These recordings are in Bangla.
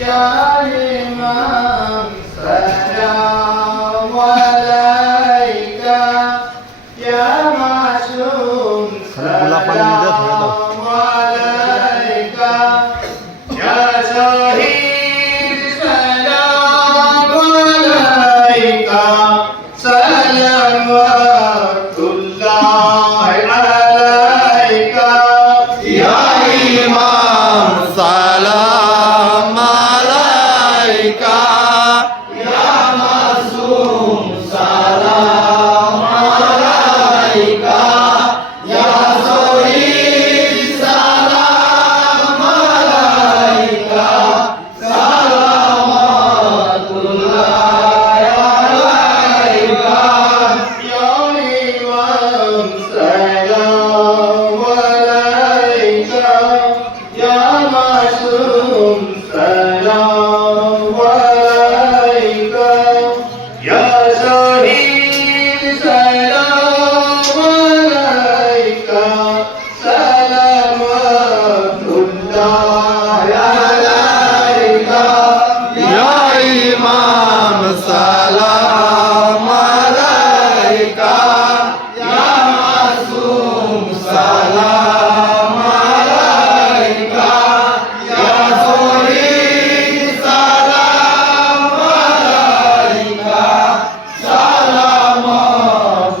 ইয়া ইমাম সালাম আলাইকা ইয়া মাসুম সালাম আলাইকা ইয়া শহীদ সালাম আলাইকা সালাওয়াতুল্লাহ আলাইকা ইয়া ইমাম সালাম আলাইকা ইয়া মাসুম সালাম আলাইকা ইয়া শহীদ সালাম আলাইকা সালাওয়াতুল্লাহ আলাইকা ইয়া ইমাম সালাম আলাইকা ইয়া মাসুম সালাম আলাইকা ইয়া শহীদ সালাম আলাইকা সালাওয়াতুল্লাহ আলাইকা ইয়া ইমাম সালাম আলাইকা ইয়া মাসুম সালাম আলাইকা ইয়া শহীদ সালাম আলাইকা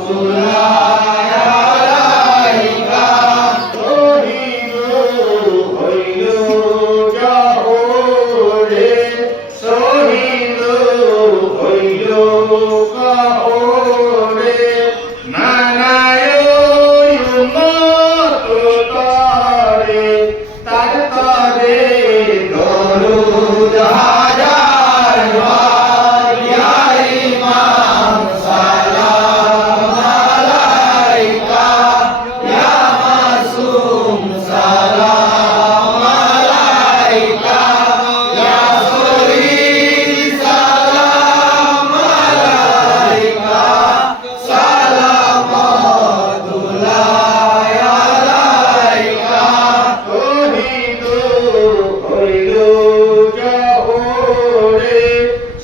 সালাওয়াতুল্লাহ আলাইকা শহীদ হইল জাহরে শহীদ হইল কাহরে নানায় উম্মত তারে তার তারে দরুদ হাজার বার ইয়া ইমাম সালাম আলাইকা ইয়া মাসুম সালাম আলাইকা ইয়া শহীদ সালাম আলাইকা সালাওয়াতুল্লাহ আলাইকা শহীদ হইল জাহরে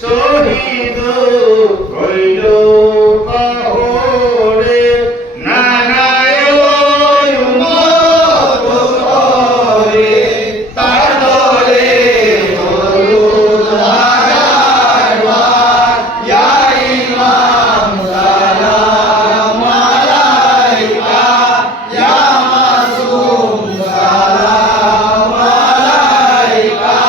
শহীদ হইল কাহরে নানায় উম্মত করে তার দলে দরুদ হাজার বার ইয়া ইমাম সালাম আলাইকা ইয়া মাসুম সালাম আলাইকা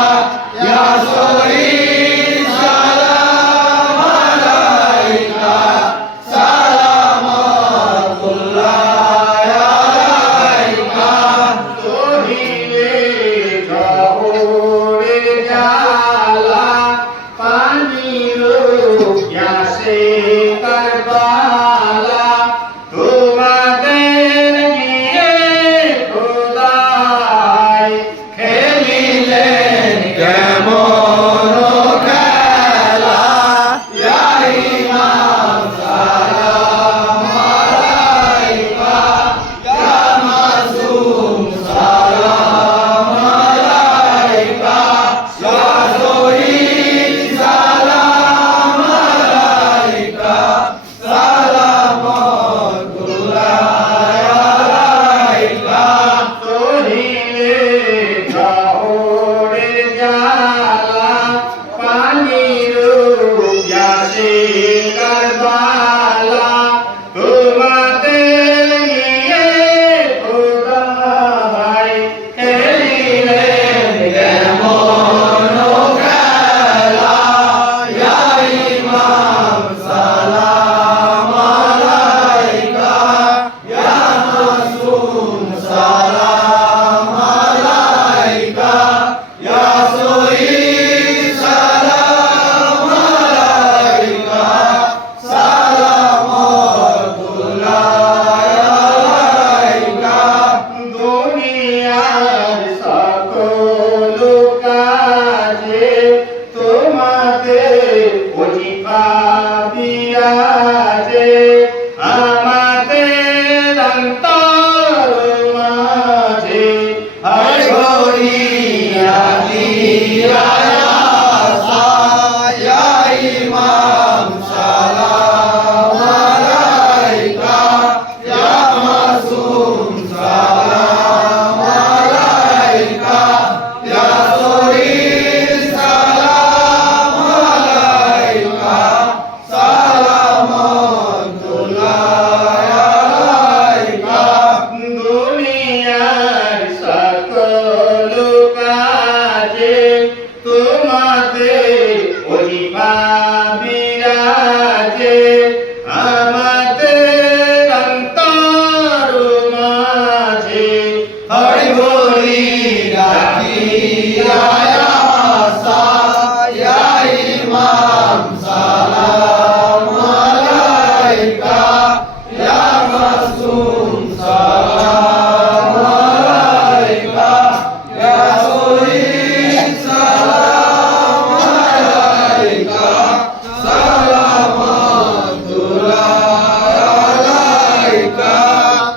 আছে